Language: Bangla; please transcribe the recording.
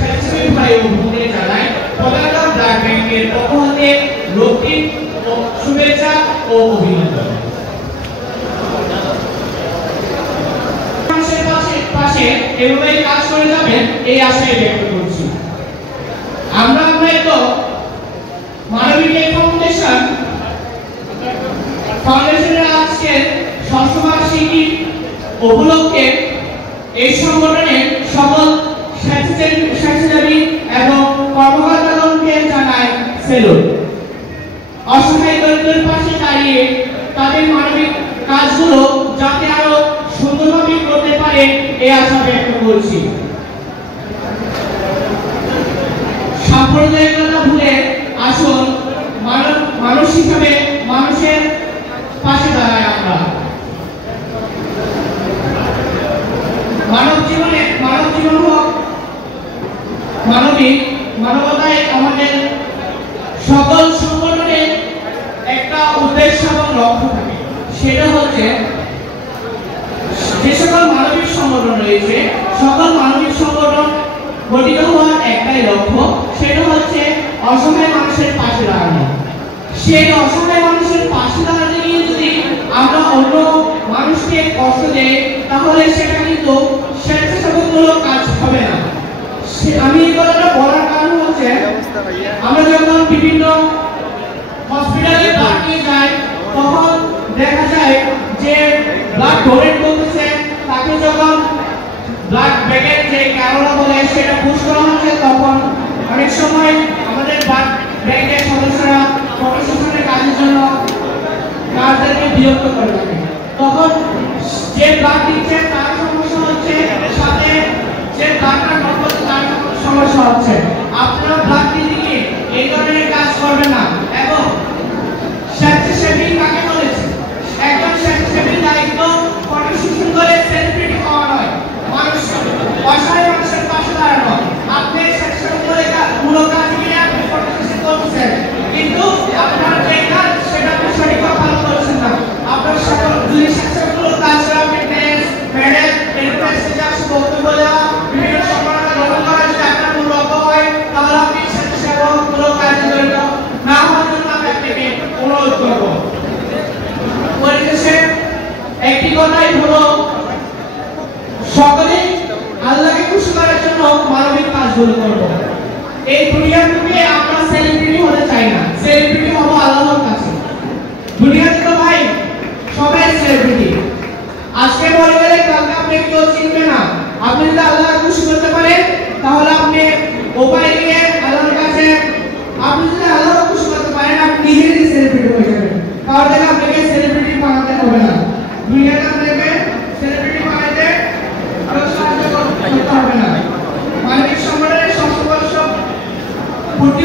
স্বেচ্ছাসেবী ভাই ও বোনদের জানাই পতাকা ব্লাড ব্যাংকের পক্ষ হতে রক্তিম ও শুভেচ্ছা ও অভিনন্দন। মানুষের পাশে এভাবেই কাজ করে যাবেন এই আশায় ব্যক্ত করছি। আমরা তো মানবিক ফাউন্ডেশনের আজকে ৬ষ্ঠ বার্ষিকী উপলক্ষে এই সংগঠনের সকল স্বেচ্ছাসেবী এবং কর্মকর্তাগণকে জানাই সেলুট। অসহায় দরিদ্রের পাশে দাঁড়িয়ে তাদের মানবিক কাজগুলো যাতে আরো সুন্দরভাবে করতে পারে এই আশা ব্যক্ত করছি। সাম্প্রদায়িকতা ভুলে আসুন মানুষ হিসাবে মানুষের পাশে দাঁড়ায় আমরা। মানব জীবন হোক মানবিক, মানবতায় আমাদের সকল সংগঠনের একটা উদ্দেশ্য এবং লক্ষ্য থাকে। সেটা হচ্ছে যে সকল মানবিক সংগঠন রয়েছে সকল মানবিক সংগঠন গঠিত হওয়ার একটাই লক্ষ্য, সেটা হচ্ছে অসহায় মানুষের পাশে দাঁড়ানো। সেই অসহায় মানুষের পাশে দাঁড়াতে গিয়ে যদি আমরা অন্য মানুষকে কষ্ট দেই তাহলে সেটা কিন্তু স্বেচ্ছাসেবকমূলক কাজ হবে না। আমি এই কথাটা বলার কারণ হচ্ছে আমরা যখন বিভিন্ন হসপিটালে ব্লাড নিয়ে যাই তখন দেখা যায় যে ব্লাড ডোনেট করতেছে, তাকে যখন ব্লাড ব্যাগের যে ক্যানোলা বলে সেটা পুশ করা হচ্ছে তখন অনেক সময় আমাদের ব্লাড ব্যাংকের সদস্যরা প্রশাসনের কাজের জন্য কাজদেরকে বিরক্ত করে থাকে। তখন যে ব্লাড দিচ্ছে তার সমস্যা হচ্ছে, সাথে যে ব্লাডটা ডোনেট করছে তার সমস্যা হচ্ছে। আপনারা ব্লাড দিতে গিয়ে এই ধরনের কাজ করবেন না। এবং স্বেচ্ছাসেবী কাকে বলেছে? একজন স্বেচ্ছাসেবীর দায়িত্ব কন্ট্রিবিউশন করে সেলিব্রিটি হওয়া নয়, মানুষ অসহায় মানুষের পাশে দাঁড়ানো। আপনি স্বেচ্ছাসেবীমূলক কাজ নিয়ে আপনি কন্ট্রিবিউশন করছেন, কিন্তু আপনার যে কাজ সেটা আপনি সঠিকভাবে পালন করছেন না। আপনার সকল যদি স্বেচ্ছাসেবীমূলক কাজ করা ফিটনেস মেডেল ইনফ্লুয়েন্সে যাচ্ছে বক্তব্য দেওয়া বিভিন্ন সম্মাননা গ্রহণ করা যদি আপনার মূল লক্ষ্য হয় তাহলে আপনি স্বেচ্ছাসেবকমূলক কাজে জড়িত না হওয়ার জন্য আমি আপনাকে অনুরোধ করব। পরিশেষে একটি কথাই হলো সকলেই আল্লাহকে খুশি করার জন্য মানবিক কাজগুলো করব। এই দুনিয়া থেকে আমরা সেলিব্রিটি হতে চাই না, সেলিব্রিটি হব আল্লাহর কাছে। দুনিয়াতে তো ভাই সবাই সেলিব্রিটি, আজকে বলে গেলে কালকে আপনি কেউ চিনবে না। আপনি যদি আল্লাহকে খুশি করতে পারেন তাহলে আপনি উপায় নিয়ে আল্লাহর কাছে, আপনি যদি আল্লাহকে খুশি করতে পারেন আপনি নিজেই সেলিব্রিটি হয়ে যাবেন। কারণ থেকে আপনাকে সেলিব্রিটি বানাতে হবে না, দুনিয়াতে আপনাকে সেলিব্রিটি বানাতে সাহায্য করতে হবে না। মানবিক সংগঠনের ৬ষ্ঠ বর্ষ পূর্তি